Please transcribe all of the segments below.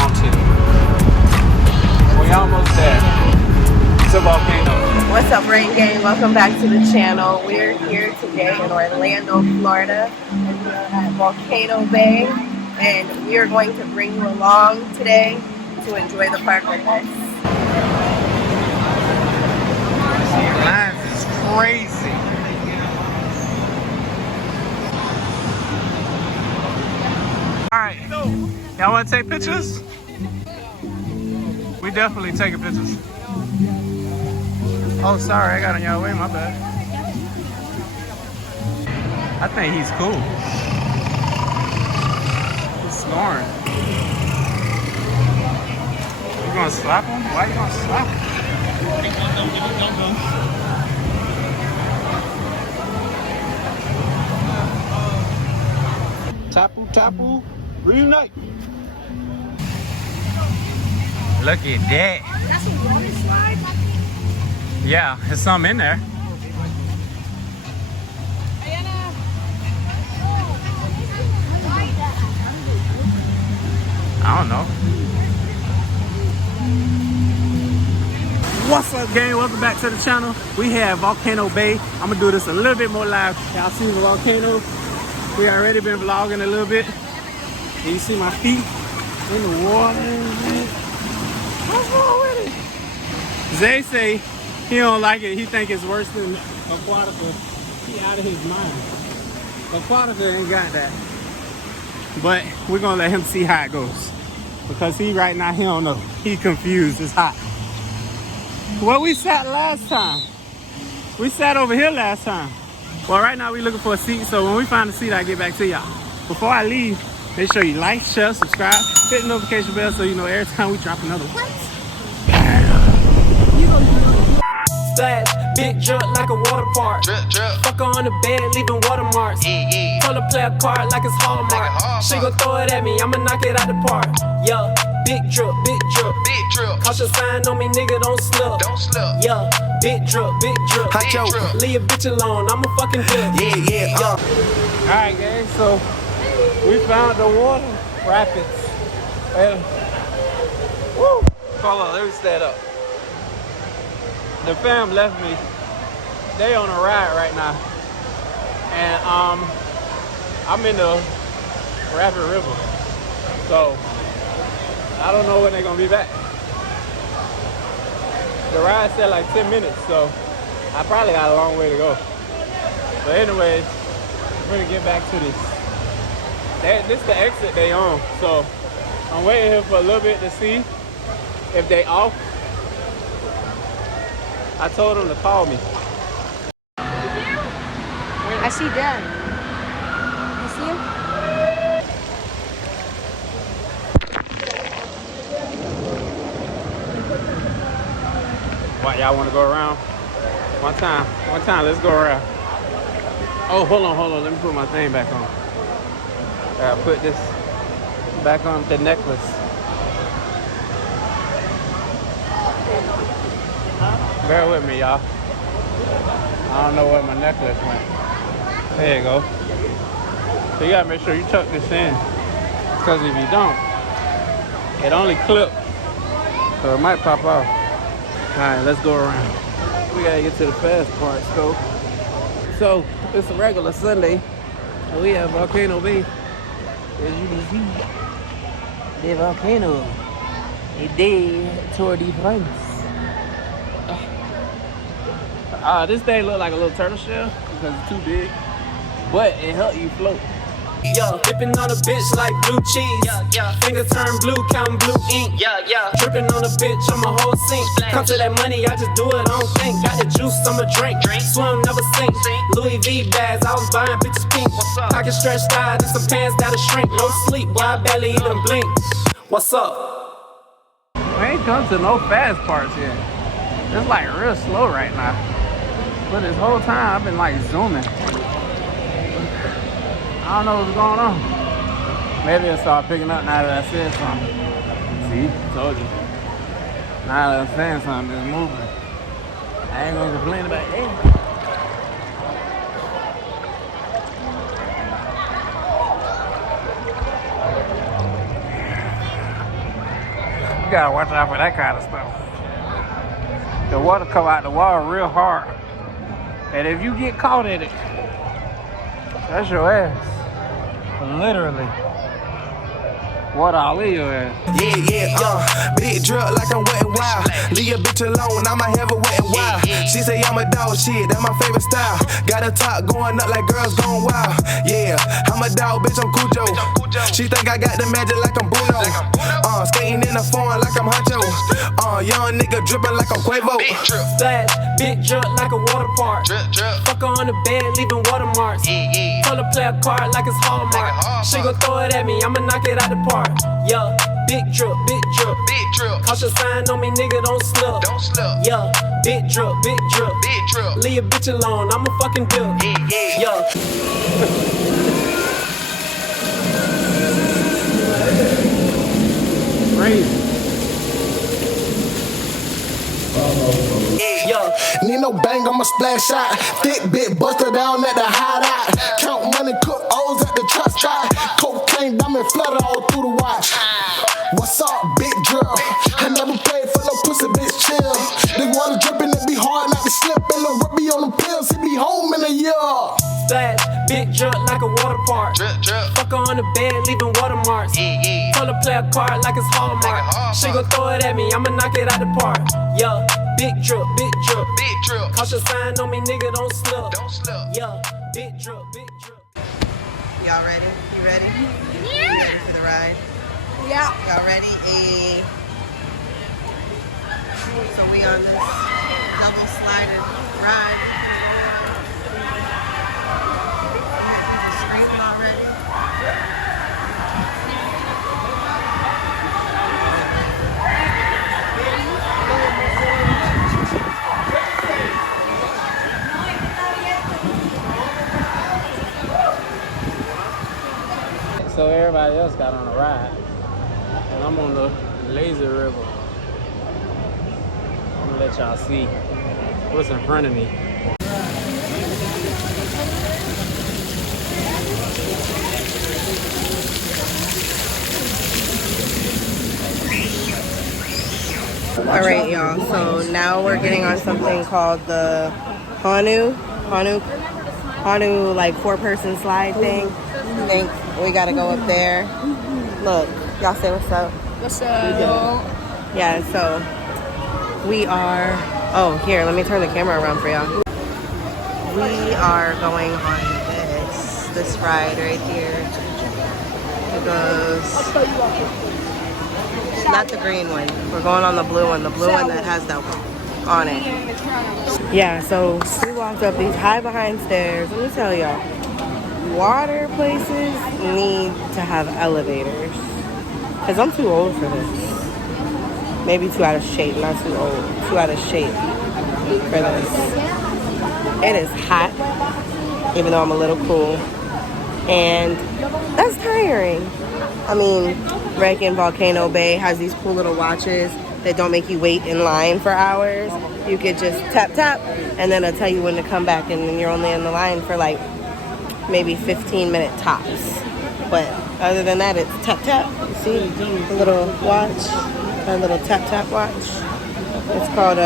mountain. We almost there. It's a volcano. What's up, Rain Gang? Welcome back to the channel. We're here today in Orlando, Florida, and we're at Volcano Bay, and we are going to bring you along today to enjoy the park with us. Lines is crazy. Alright, y'all want to take pictures? We definitely taking pictures. Oh, sorry, I got in y'all way, my bad. I think he's cool. He's snoring. You gonna slap him? Why you gonna slap him? Tapu tapu, reunite. Look at that. That's a water slide? Yeah, there's some in there. I don't know. What's up, gang? Welcome back to the channel. We have Volcano Bay. I'm gonna do this a little bit more live. Y'all see the volcano? We already been vlogging a little bit. And you see my feet in the water. What's wrong with it? Zay say he don't like it. He think it's worse than Aquatica. He out of his mind. Aquatica ain't got that. But we're gonna let him see how it goes. Because he right now, he don't know. He confused. It's hot. Well, we sat last time. We sat over here last time. Well, right now we looking for a seat. So when we find a seat, I'll get back to y'all. Before I leave, make sure you like, share, subscribe, hit the notification bell so you know every time we drop another one. Splash, big drip like a water park. Drip, drip. Fuck her on the bed, leaving watermarks. Yeah. Pull a play a card like it's Hallmark. She gon' throw it at me, I'ma knock it out the park. Yeah, big drip, big drip. Big drip. Caution sign on me, nigga, don't slip. Don't slip. Yeah, big drip, big drip. Big drip. Leave a bitch alone, I'ma fucking dip. Yeah. Alright, guys, so we found the water rapids. And, woo! Hold on, let me stand up. The fam left me. They on a ride right now. And I'm in the Rapid River. So I don't know when they're gonna be back. The ride said like 10 minutes, so I probably got a long way to go. But anyways, we're gonna get back to this. This is the exit they on. So I'm waiting here for a little bit to see if they off. I told them to call me. I see Dan. You see him? What, y'all want to go around? One time, let's go around. Oh, hold on, let me put my thing back on. I gotta put this back on the necklace. Bear with me, y'all. I don't know where my necklace went. There you go. So you gotta make sure you tuck this in. Because if you don't, it only clips. So it might pop off. Alright, let's go around. We gotta get to the fast part, so it's a regular Sunday. And we have Volcano Bay. As you can see, the volcano. A day Tour de France. This thing look like a little turtle shell because it's too big, but it helps you float. Yeah, dipping on a bitch like blue cheese. Yeah. Finger turn blue, counting blue ink. Yeah. Dripping on a bitch, I'm a whole sink. Come to that money, I just do it, I don't think. Got the juice, I'ma drink. Swim, never sink. Louis V bags, I was buying bitches pink. Pocket stretched out, and some pants that'll shrink. No sleep, boy, I barely even blink. What's up? We ain't come to no fast parts yet. It's like real slow right now. But this whole time I've been like zooming. I don't know what's going on. Maybe it'll start picking up now that I said something. See, told you. Now that I'm saying something, it's moving. I ain't gonna complain about that. You gotta watch out for that kind of stuff. The water come out the wall real hard. And if you get caught in it, that's your ass. Literally. Water all in your ass. Big drip like I'm wet and wild. Leave a bitch alone, I'ma have a wet and wild. She say I'm a dog, shit, that's my favorite style. Got a top going up like girls going wild. Yeah, I'm a dog, bitch, I'm Cujo. She think I got the magic like I'm Bruno. Skating in the foreign like I'm Huncho. Young nigga dripping like I'm Quavo. Splash, big drip like a water park. Fuck her on the bed, leaving watermarks. Told her play a card like it's Hallmark. She gon' throw it at me, I'ma knock it out the park. Yeah, big drip, big drip. Caution sign on me, nigga, don't slip. Yeah, big drip, big drip. Leave a bitch alone, I'ma fucking dip. Yeah. Crazy. Need no bang, I'ma splash shot. Thick bit buster down at the hideout. Count money, cook O's at the trap spot. Cocaine diamond flutter all through the watch. What's up, big drill? I never played for no pussy, bitch, chill. They wanna drip and it be hard not to slip. And the rubby on the pills, he be home in a year. Splash, big drip like a water park. Fuck her on the bed, leaving watermarks. Told her play a card like it's Hallmark. She gon' throw it at me, I'ma knock it out the park. Yeah, big drip, big drip. Caution sign on me, nigga, don't slip. Yeah, big drip, big drip. Y'all ready? You ready? Yeah. You ready for the ride? Yeah. Y'all ready? So we on this double slided ride. You hear people screaming already? So everybody else got on a ride. And I'm on the lazy river. I'm gonna let y'all see what's in front of me. All right, y'all. So now we're getting on something called the Hanu, like 4-person slide thing. I think we gotta go up there. Look, y'all say what's up. What's up? Yeah, so we are. Oh, here, let me turn the camera around for y'all. We are going on this ride right here. It goes. Not the green one. We're going on the blue one. The blue one that has that on it. Yeah, so we walked up these high behind stairs. Let me tell y'all, water places need to have elevators. Because I'm too old for this. Maybe too out of shape, not too old. Too out of shape for this. It is hot, even though I'm a little cool. And that's tiring. I mean, reckon Volcano Bay has these cool little watches that don't make you wait in line for hours. You could just tap, tap, and then it'll tell you when to come back, and then you're only in the line for like maybe 15-minute tops. But other than that, it's tap, tap. You see the little watch, a little tap, tap watch. It's called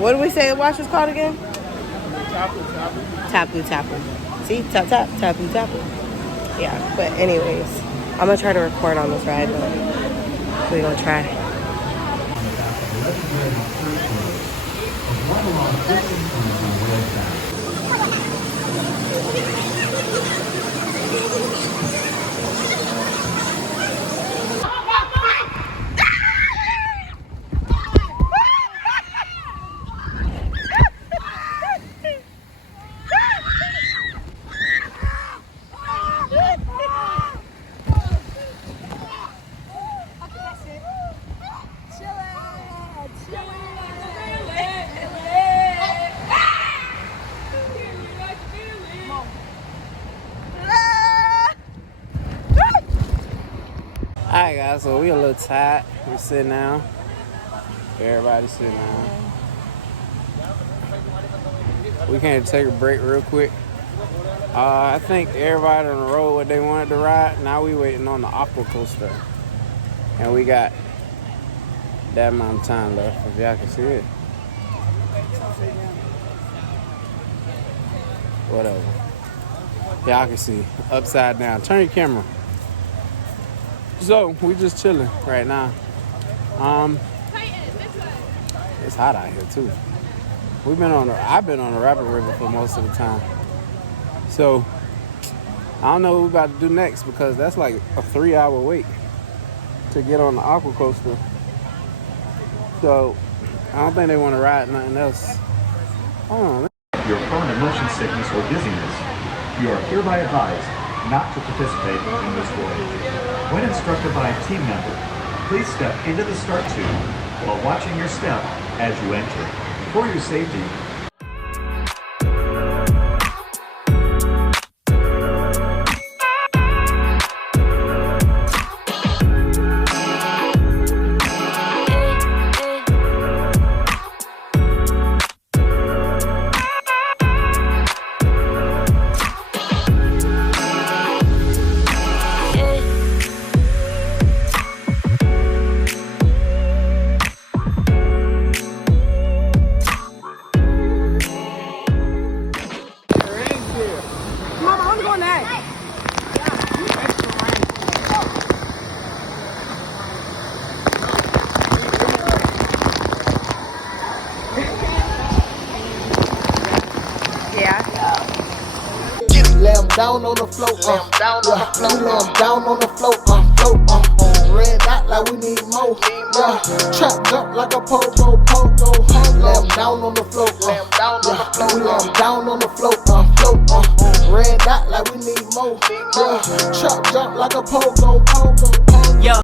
what did we say the watch was called again? Tapu Tapu. See, tap, tap, tapu, tapu. Yeah, but anyways, I'm gonna try to record on this ride, but we're gonna try. Alright guys, so we a little tired. We sitting down. Everybody sitting down. We came to take a break real quick. I think everybody on the road what they wanted to ride. Now we waiting on the aqua coaster. And we got that amount of time left, if y'all can see it. Whatever. Y'all can see upside down. Turn your camera. So we just chilling right now. It's hot out here too. I've been on the Rapid River for most of the time. So I don't know what we're about to do next because that's like a 3-hour wait to get on the aqua coaster. So I don't think they want to ride nothing else. Your prone to motion sickness or dizziness, you are hereby advised not to participate in this voyage. When instructed by a team member, please step into the start tube while watching your step as you enter. For your safety, Lay 'em down on the floor, lay 'em down on the floor, lay 'em down on the floor, red dot like we need more, trap jump like a pogo, lay 'em down on the floor, lay 'em down on the floor, lay 'em down on the floor, red dot like we need more, trap jump like a pogo.